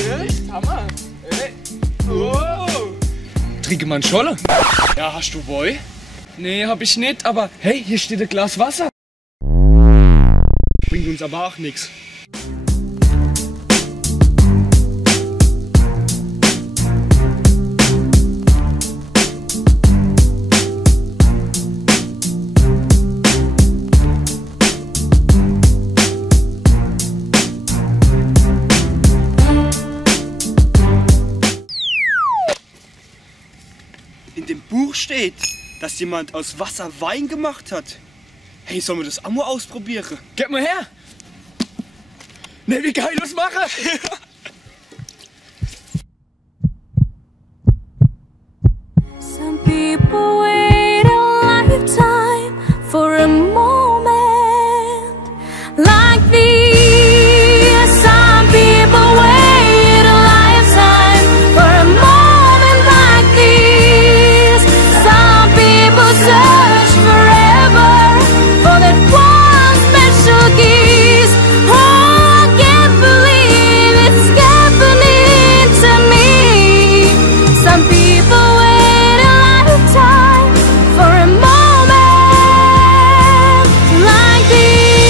echt? Hammer. Ey. Oh. Trinke mal einen Scholle. Ja, hast du Boy? Nee, hab ich nicht, aber hey, hier steht ein Glas Wasser. Bringt uns aber auch nichts. In dem Buch steht, dass jemand aus Wasser Wein gemacht hat. Hey, sollen wir das auch mal ausprobieren? Gib mal her. Ne, wie geil das mache. Some people wait a lifetime for a moment like this. Some people wait a lifetime for a moment like this. Some people search forever for that one special kiss. Oh, I can't believe it's happening to me. Some people wait a lifetime for a moment like this.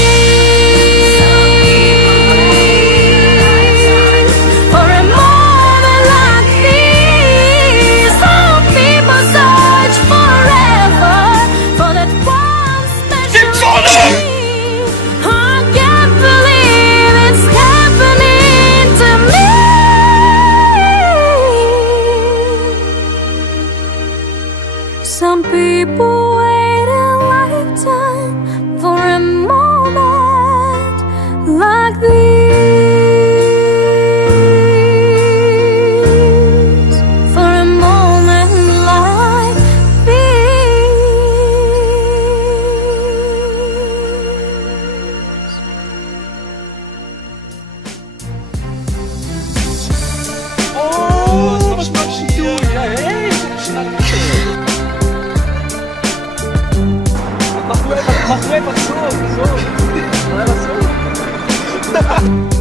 For a moment like this. Some people search forever for that one special kiss. I can't believe it's happening to me. Some people wait a lifetime for a moment like this. For a moment like this. Oh, was machst du? Ja, hey. Mach du einfach so. Mach einfach so.